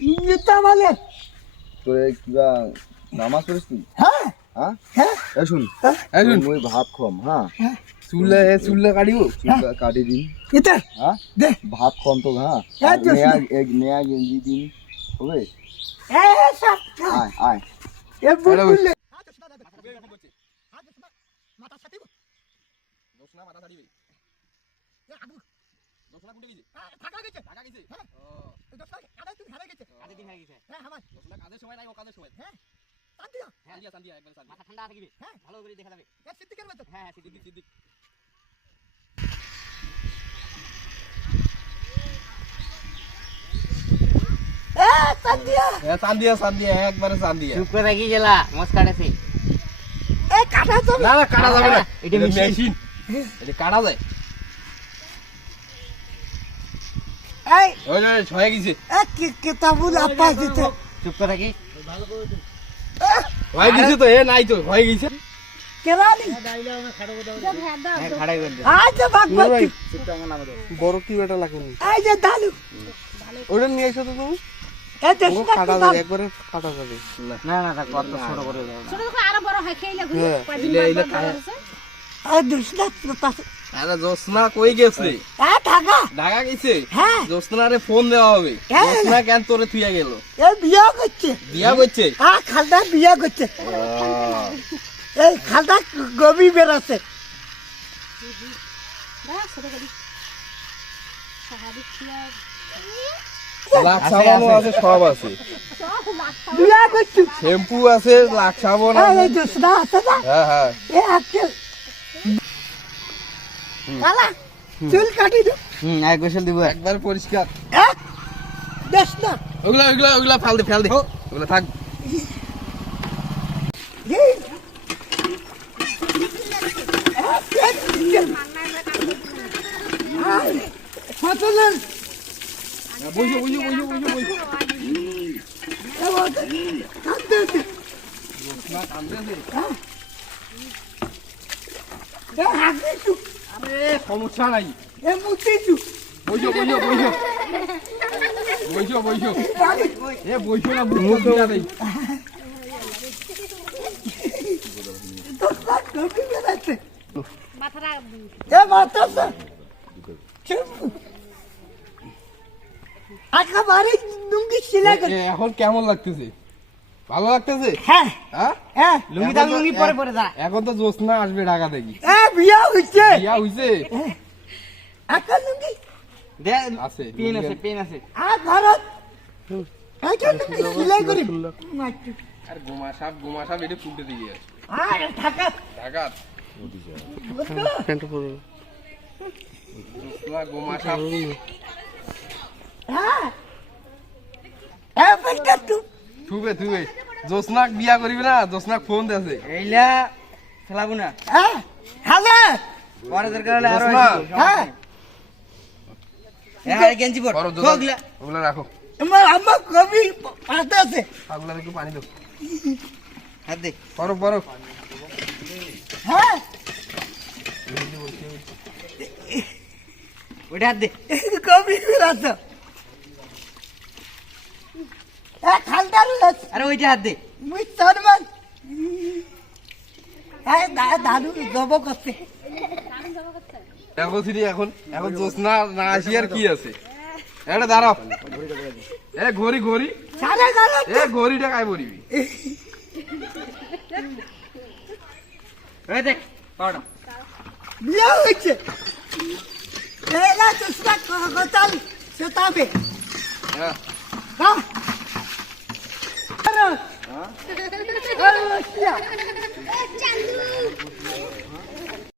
ইংলিশটা বলে তোরে কিবা নামাজ পড়িস তুই? হ্যাঁ হ্যাঁ হ্যাঁ শুন শুন মুই ভাত খম হ্যাঁ চুলে কাটিব চুল কাটি দিন এটা হ্যাঁ দে ভাত খম তো হ্যাঁ হ্যাঁ, তো নেয়া শুন। এক নেয়া গেঞ্জি দিন হবে এ সব আয় আয় এ বুঝলে মাথা ছাতিব দোসনা মাথা ছাড়িবে এ আগু দোসনা কোনটা গেছে ঢাকা গেছে ঢাকা গেছে হ্যাঁ দোস্ত আদা তুই হারা গেছে কাজে দিন হয়ে গেছে হ্যাঁ আমার দোসনা কাজের সময় নাই ও কাজের সময় হ্যাঁ শান্তিও সান্দিয়া একবার সান্দিয়া মাথা ঠান্ডা থাকিবে হ্যাঁ। ভালো করে দেখা যাবে এ সিদ্দিকের মতো হ্যাঁ সিদ্দিক সিদ্দিক এ শান্তিও সান্দিয়া একবারে সান্দিয়া চুপ করে রাখি গেলা মস কাটেছে এ কাটা তো না কাটা যাবে না এটা মেশিন এটা কাটা যায় এই ওই ছয় গেছে এ কি কিতাবুল আপা দিতে চুপ করে রাখি হয়ে গেছে তো এ নাই তো হয়ে গেছে কেরানি হ্যাঁ খাড়াই করে দে আজ ভাগবতী বড় কি বেটা লাগে এই যে দালু ওটা নিয়ে এসো তো তুমি এ দেশটা কাটা যাবে একবারে কাটা যাবে না না তা কত ছোট করে দাও ছোট দেখো আরো বড় হয় খেইলে ঘুরে কয়দিন ইলে পর খায়। বড় হচ্ছে। এই দেশটা পাশে আরে জোসনা কই গেছে এ ঢাকা ঢাকা গেছে হ্যাঁ জোসনারে ফোন দেওয়া হবে হ্যাঁ। জোসনা কেন তোরে থুইয়া গেল এ বিয়া করছে বিয়া করছে খালদা বিয়া করছে এই খালদা গবি বেরাছে দেখ ছোট করি স্বাভাবিক ছিয়া লাখ সাবানও আছে সব আছে সব লাখ বিয়া করছে শ্যাম্পু আছে লাখ সাবান আছে এই দেশটা আছে না হ্যাঁ হ্যাঁ এ আজকাল কালা চুল কাটি দে এক গোসল দিব একবার পরিষ্কার দেশটা ওগুলা ফেল দে ওগুলা থাক এই ফাতলেন বইসো কাঁদতে এ হাগিছু আরে সমস্যা নাই এ মুতিছু বইসো এ বইসো না বুঝতে নাই দোস্তা গবি বেরাছে মাথাটা এ মাতাছে একেবারে লুঙ্গি সিলাই করে এখন কেমন লাগতেছে ভালো লাগতেছে হ্যাঁ হ্যাঁ হ্যাঁ লুঙ্গি দাও লুঙ্গি পরে পরে যা এখন তো জোসনা আসবে ঢাকা থেকে এ বিয়া হইছে বিয়া হইছে একা লুঙ্গি দে আছে পেন আছে আ ঘরত একা লুঙ্গি সিলাই করে আর গোমা সাপ এটা ফুটে দিয়ে আছে আর ঢাকা ঢাকা জোসনা গোমা সাপ হ্যাঁ এ বেটা থুবে জোসনাক বিয়া করিবে না জোসনাক ফোন দেছে এইলা ফেলাবো না হ্যাঁ হ্যালো পরে দরকার হলে আরো জোসনা। হ্যাঁ হ্যাঁ গেঞ্জি পর করো খোগলা ওগুলা রাখো আমার কবি পাতে আছে ওগুলা একটু পানি দাও হাত দে করো হ্যাঁ ওটা হাত দে কবি আছে এ খালদার আরে ওইটা হাত দে মুই শর্মান এই দাদু জব করতে দেখো সিরি এখন জোসনা না আসি আর কি আছে এটা দাঁড়াও এ ঘড়ি সারা গেল এ ঘড়িটা কাই বলিবি এই দেখ পাউডার বিয়া হয়েছে এলা চুষা কতাল সেতাবে হ্যাঁ হ্যাঁ